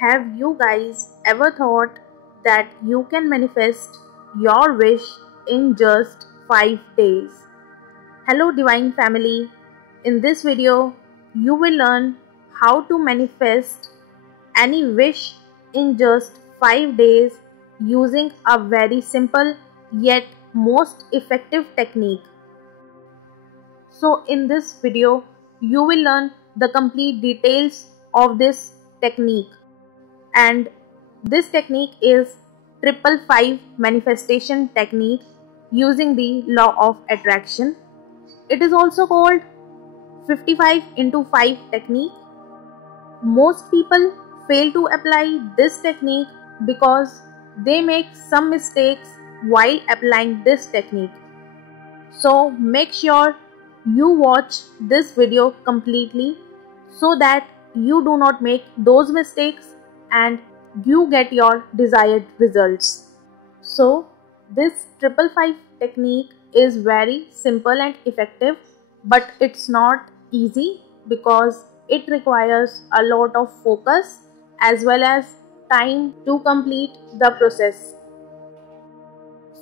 Have you guys ever thought that you can manifest your wish in just 5 days? Hello Divine Family. In this video, you will learn how to manifest any wish in just 5 days using a very simple yet most effective technique. So in this video, you will learn the complete details of this technique. And this technique is 555 manifestation technique using the law of attraction. It is also called 55 into 5 technique. Most people fail to apply this technique because they make some mistakes while applying this technique. So make sure you watch this video completely so that you do not make those mistakes and you get your desired results. So this 555 technique is very simple and effective, but it's not easy because it requires a lot of focus as well as time to complete the process.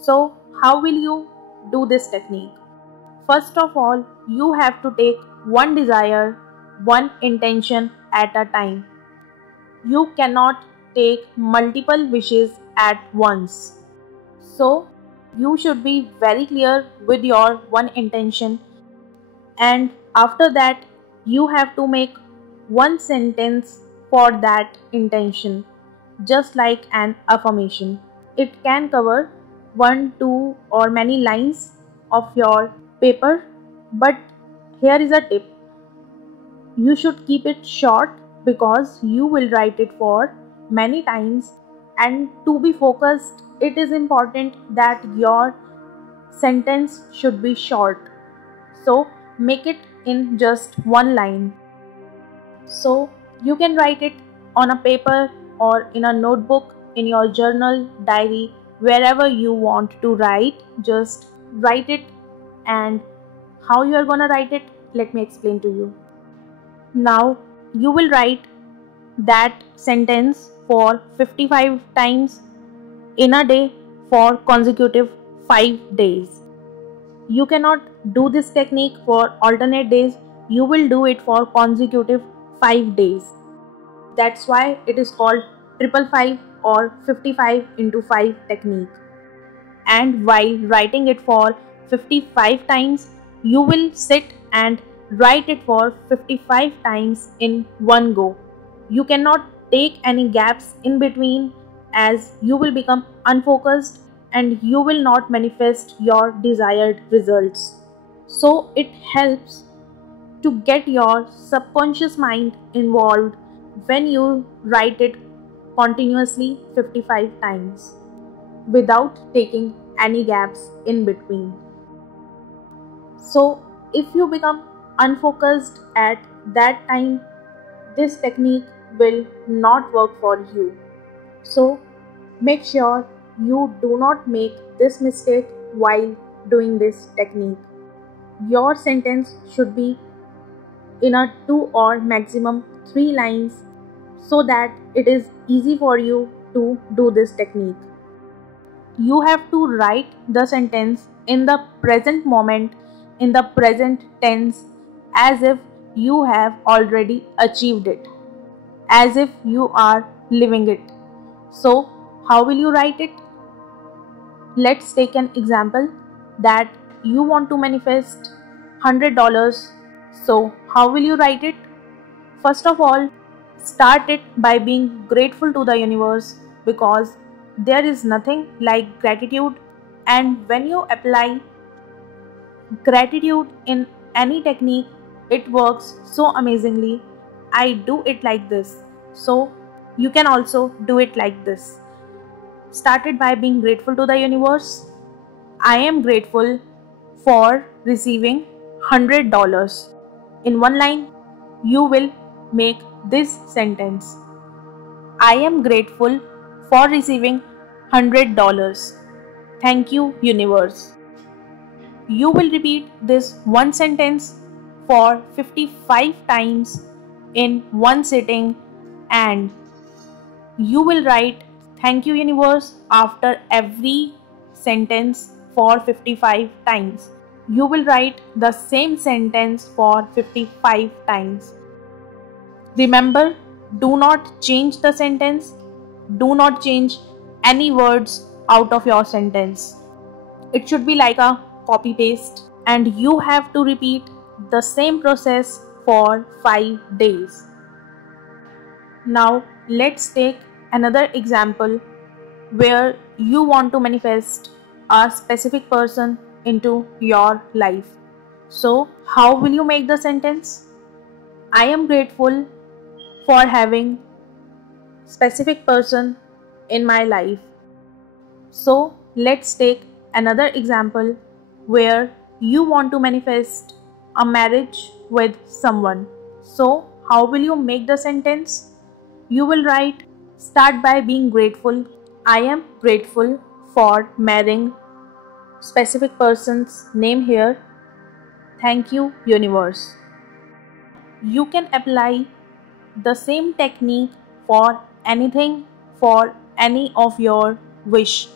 So how will you do this technique? First of all, you have to take one desire, one intention at a time. You cannot take multiple wishes at once. So you should be very clear with your one intention, and after that you have to make one sentence for that intention, just like an affirmation. It can cover 1, 2 or many lines of your paper, but here is a tip. You should keep it short because you will write it for many times, and to be focused it is important that your sentence should be short. So make it in just one line. So you can write it on a paper or in a notebook, in your journal, diary, wherever you want to write. Just write it, and how you are gonna write it, let me explain to you. Now you will write that sentence for 55 times in a day for consecutive 5 days. You cannot do this technique for alternate days, you will do it for consecutive 5 days. That's why it is called 555 or 55 into 5 technique. And while writing it for 55 times, you will sit and write it for 55 times in one go. You cannot take any gaps in between, as you will become unfocused and you will not manifest your desired results. So it helps to get your subconscious mind involved when you write it continuously 55 times without taking any gaps in between. So if you become unfocused at that time, this technique will not work for you. So make sure you do not make this mistake while doing this technique. Your sentence should be in a 2 or maximum 3 lines so that it is easy for you to do this technique. You have to write the sentence in the present moment, in the present tense, as if you have already achieved it, as if you are living it. So how will you write it? Let's take an example that you want to manifest $100. So how will you write it? First of all, start it by being grateful to the universe, because there is nothing like gratitude. And when you apply gratitude in any technique, it works so amazingly. I do it like this, so you can also do it like this. Started by being grateful to the universe. I am grateful for receiving $100. In one line, you will make this sentence. I am grateful for receiving $100. Thank you, universe. You will repeat this one sentence for 55 times in one sitting, and You will write "Thank you, universe" after every sentence for 55 times. You will write the same sentence for 55 times. Remember, do not change the sentence. Do not change any words out of your sentence. It should be like a copy paste, and you have to repeat the same process for 5 days. Now, let's take another example where you want to manifest a specific person into your life. So, how will you make the sentence? I am grateful for having specific person in my life. So, let's take another example where you want to manifest a marriage with someone. So, how will you make the sentence? You will write, start by being grateful. I am grateful for marrying specific person's name here. Thank you, universe. You can apply the same technique for anything, for any of your wish.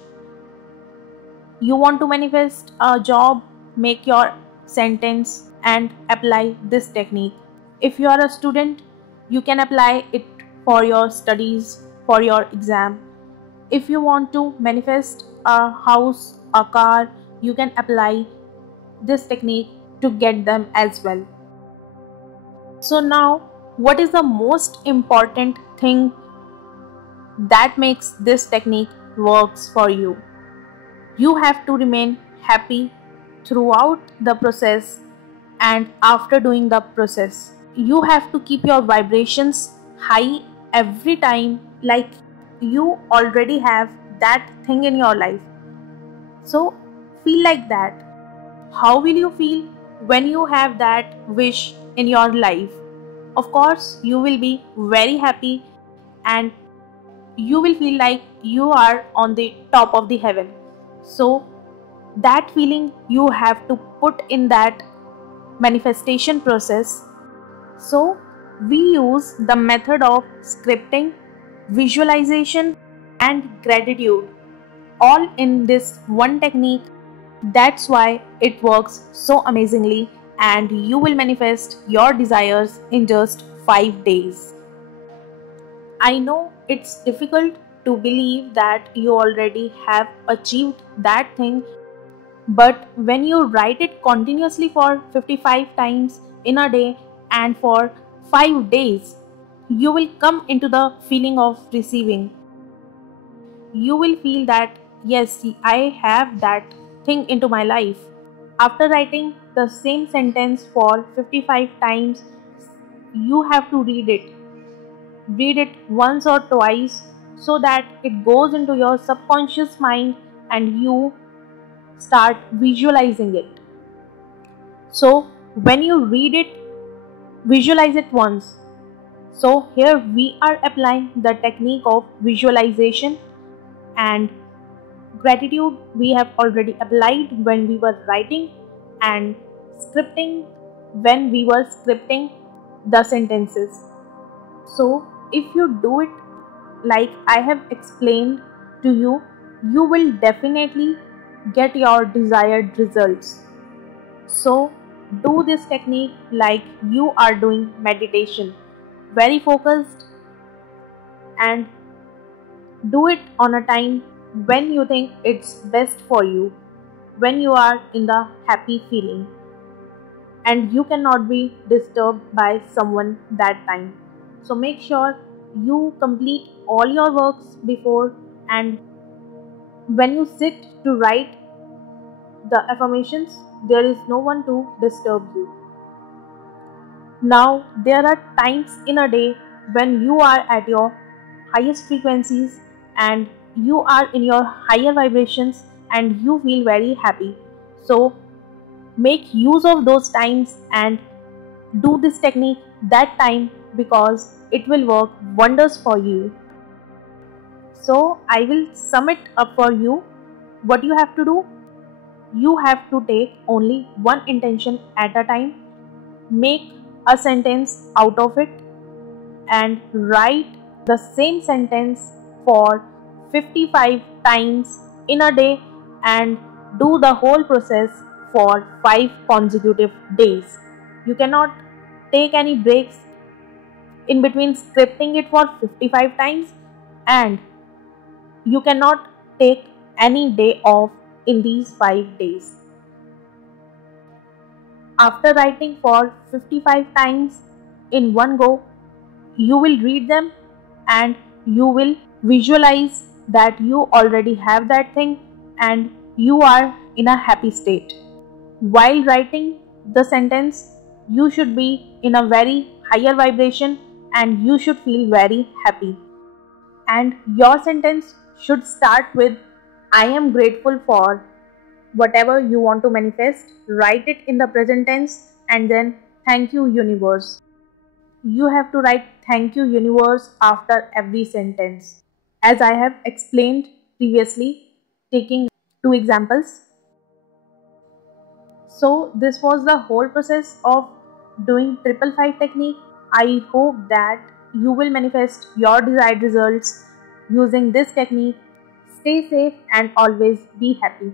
You want to manifest a job, make your sentence and apply this technique. If you are a student, you can apply it for your studies, for your exam. If you want to manifest a house, a car, you can apply this technique to get them as well. So now, what is the most important thing that makes this technique works for you? You have to remain happy throughout the process and after doing the process. You have to keep your vibrations high every time, like you already have that thing in your life. So feel like that. How will you feel when you have that wish in your life? Of course, you will be very happy and you will feel like you are on the top of the heaven. So that feeling you have to put in that manifestation process. So we use the method of scripting, visualization and gratitude all in this one technique. That's why it works so amazingly and you will manifest your desires in just 5 days. I know it's difficult to believe that you already have achieved that thing, but when you write it continuously for 55 times in a day and for 5 days, you will come into the feeling of receiving. You will feel that yes, I have that thing into my life. After writing the same sentence for 55 times, you have to read it. Read it once or twice so that it goes into your subconscious mind and you start visualizing it. So, when you read it, visualize it once. So, here we are applying the technique of visualization and gratitude we have already applied when we were writing, and scripting when we were scripting the sentences. So if you do it like I have explained to you, you will definitely get your desired results. So do this technique like you are doing meditation, very focused, and do it on a time when you think it's best for you, when you are in the happy feeling and you cannot be disturbed by someone that time. So make sure you complete all your works before, and when you sit to write the affirmations, there is no one to disturb you. Now, there are times in a day when you are at your highest frequencies and you are in your higher vibrations and you feel very happy. So, make use of those times and do this technique that time because it will work wonders for you. So, I will sum it up for you. What you have to do? You have to take only one intention at a time, make a sentence out of it, and write the same sentence for 55 times in a day and do the whole process for 5 consecutive days. You cannot take any breaks in between scripting it for 55 times, and you cannot take any day off in these 5 days. After writing for 55 times in one go, you will read them and you will visualize that you already have that thing and you are in a happy state. While writing the sentence, you should be in a very higher vibration and you should feel very happy. And your sentence should start with I am grateful for whatever you want to manifest. Write it in the present tense and then thank you universe. You have to write thank you universe after every sentence. As I have explained previously, taking 2 examples. So this was the whole process of doing 555 technique. I hope that you will manifest your desired results using this technique. Stay safe and always be happy.